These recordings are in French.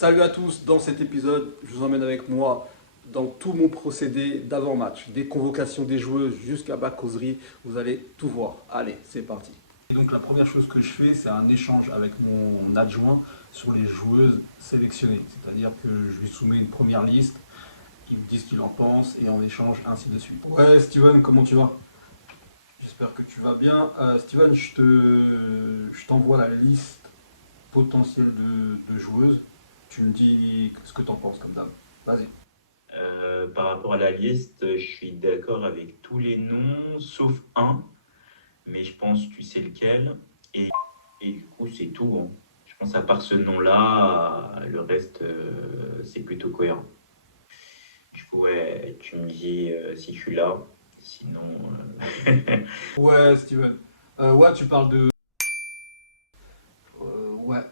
Salut à tous, dans cet épisode, je vous emmène avec moi dans tout mon procédé d'avant-match, des convocations des joueuses jusqu'à ma causerie, vous allez tout voir. Allez, c'est parti. Et donc la première chose que je fais, c'est un échange avec mon adjoint sur les joueuses sélectionnées. C'est-à-dire que je lui soumets une première liste, il me dit ce qu'il en pense et on échange ainsi de suite. Ouais Steven, comment tu vas? J'espère que tu vas bien. Steven, je t'envoie la liste potentielle de joueuses. Tu me dis ce que t'en penses comme dame. Vas-y. Par rapport à la liste, je suis d'accord avec tous les noms, sauf un, mais je pense que tu sais lequel. Et, et du coup, c'est tout, hein. Je pense à part ce nom-là, le reste, c'est plutôt cohérent. Du coup, ouais, tu me dis si je suis là. Sinon, Ouais, Steven. Ouais, tu parles de. Ouais,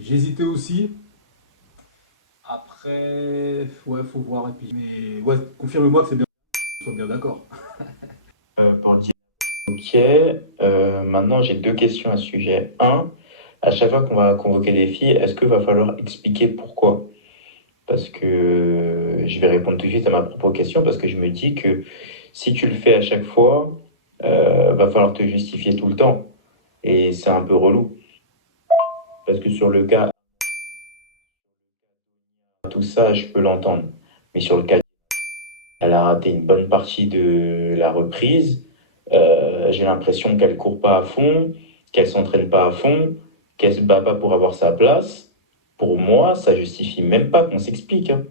J'hésitais aussi. Après, ouais, faut voir. Et puis. Mais ouais, confirme-moi que c'est bien. Sois bien d'accord. pour dire ok, maintenant j'ai deux questions à ce sujet. Un, à chaque fois qu'on va convoquer des filles, est-ce qu'il va falloir expliquer pourquoi? Parce que je vais répondre tout de suite à ma propre question, parce que je me dis que si tu le fais à chaque fois, va falloir te justifier tout le temps. Et c'est un peu relou. Parce que sur le cas, tout ça, je peux l'entendre. Mais sur le cas, elle a raté une bonne partie de la reprise. J'ai l'impression qu'elle court pas à fond, qu'elle s'entraîne pas à fond, qu'elle se bat pas pour avoir sa place. Pour moi, ça justifie même pas qu'on s'explique, hein.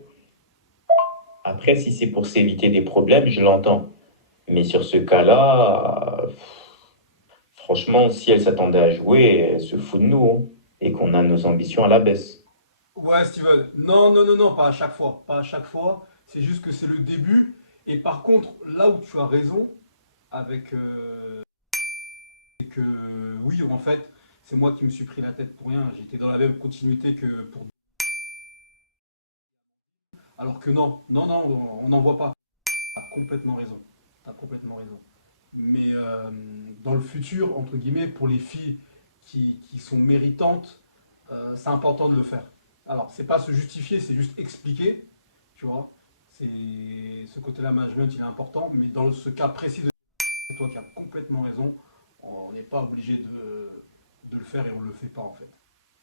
Après, si c'est pour s'éviter des problèmes, je l'entends. Mais sur ce cas-là, franchement, si elle s'attendait à jouer, elle se fout de nous, hein, et qu'on a nos ambitions à la baisse. Ouais, Steven. Non, pas à chaque fois. Pas à chaque fois. C'est juste que c'est le début. Et par contre, là où tu as raison, avec. C'est que oui, en fait, c'est moi qui me suis pris la tête pour rien. J'étais dans la même continuité que pour. Alors que non, on n'en voit pas. T'as complètement raison. T'as complètement raison. Mais dans le futur, entre guillemets, pour les filles qui sont méritantes, c'est important de le faire. Alors, c'est pas se justifier, c'est juste expliquer, tu vois. C'est ce côté-là, management, il est important. Mais dans ce cas précis, c'est toi qui as complètement raison. On n'est pas obligé de le faire et on ne le fait pas en fait.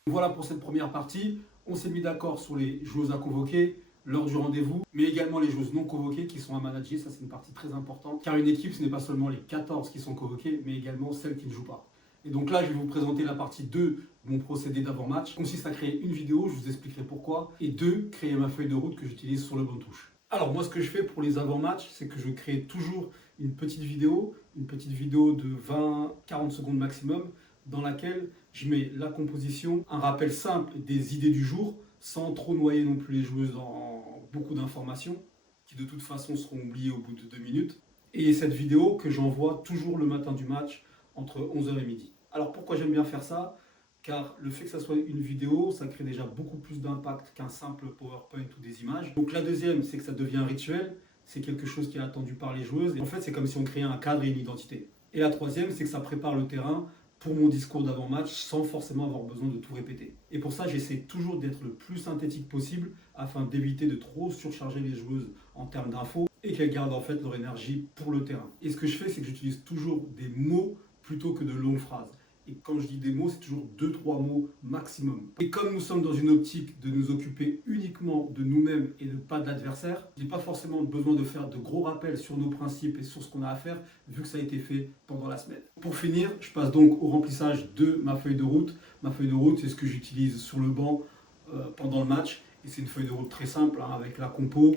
Voilà pour cette première partie. On s'est mis d'accord sur les joueuses à convoquer, l'heure du rendez-vous, mais également les joueuses non convoquées qui sont à manager. Ça, c'est une partie très importante. Car une équipe, ce n'est pas seulement les 14 qui sont convoquées, mais également celles qui ne jouent pas. Et donc là, je vais vous présenter la partie 2 de mon procédé d'avant-match. Consiste à créer une vidéo, je vous expliquerai pourquoi. Et 2, créer ma feuille de route que j'utilise sur le banc touche. Alors moi, ce que je fais pour les avant-matchs, c'est que je crée toujours une petite vidéo de 20-40 secondes maximum, dans laquelle je mets la composition, un rappel simple des idées du jour, sans trop noyer non plus les joueuses dans beaucoup d'informations, qui de toute façon seront oubliées au bout de 2 minutes. Et cette vidéo que j'envoie toujours le matin du match, entre 11h et midi. Alors pourquoi j'aime bien faire ça? Car le fait que ça soit une vidéo, ça crée déjà beaucoup plus d'impact qu'un simple PowerPoint ou des images. Donc la deuxième, c'est que ça devient un rituel, c'est quelque chose qui est attendu par les joueuses. Et en fait, c'est comme si on créait un cadre et une identité. Et la troisième, c'est que ça prépare le terrain pour mon discours d'avant-match sans forcément avoir besoin de tout répéter. Et pour ça, j'essaie toujours d'être le plus synthétique possible afin d'éviter de trop surcharger les joueuses en termes d'infos et qu'elles gardent en fait leur énergie pour le terrain. Et ce que je fais, c'est que j'utilise toujours des mots plutôt que de longues phrases. Et quand je dis des mots, c'est toujours 2-3 mots maximum. Et comme nous sommes dans une optique de nous occuper uniquement de nous-mêmes et de pas de l'adversaire, je n'ai pas forcément besoin de faire de gros rappels sur nos principes et sur ce qu'on a à faire, vu que ça a été fait pendant la semaine. Pour finir, je passe donc au remplissage de ma feuille de route. Ma feuille de route, c'est ce que j'utilise sur le banc pendant le match. Et c'est une feuille de route très simple, hein, avec la compo.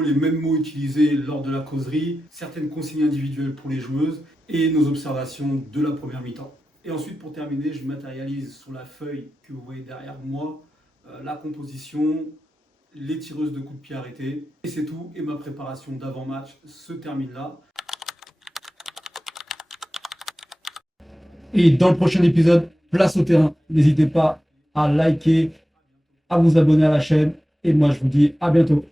Les mêmes mots utilisés lors de la causerie, certaines consignes individuelles pour les joueuses et nos observations de la première mi-temps. Et ensuite, pour terminer, je matérialise sur la feuille que vous voyez derrière moi la composition, les tireuses de coups de pied arrêtés. Et c'est tout. Et ma préparation d'avant-match se termine là. Et dans le prochain épisode, place au terrain. N'hésitez pas à liker, à vous abonner à la chaîne. Et moi, je vous dis à bientôt.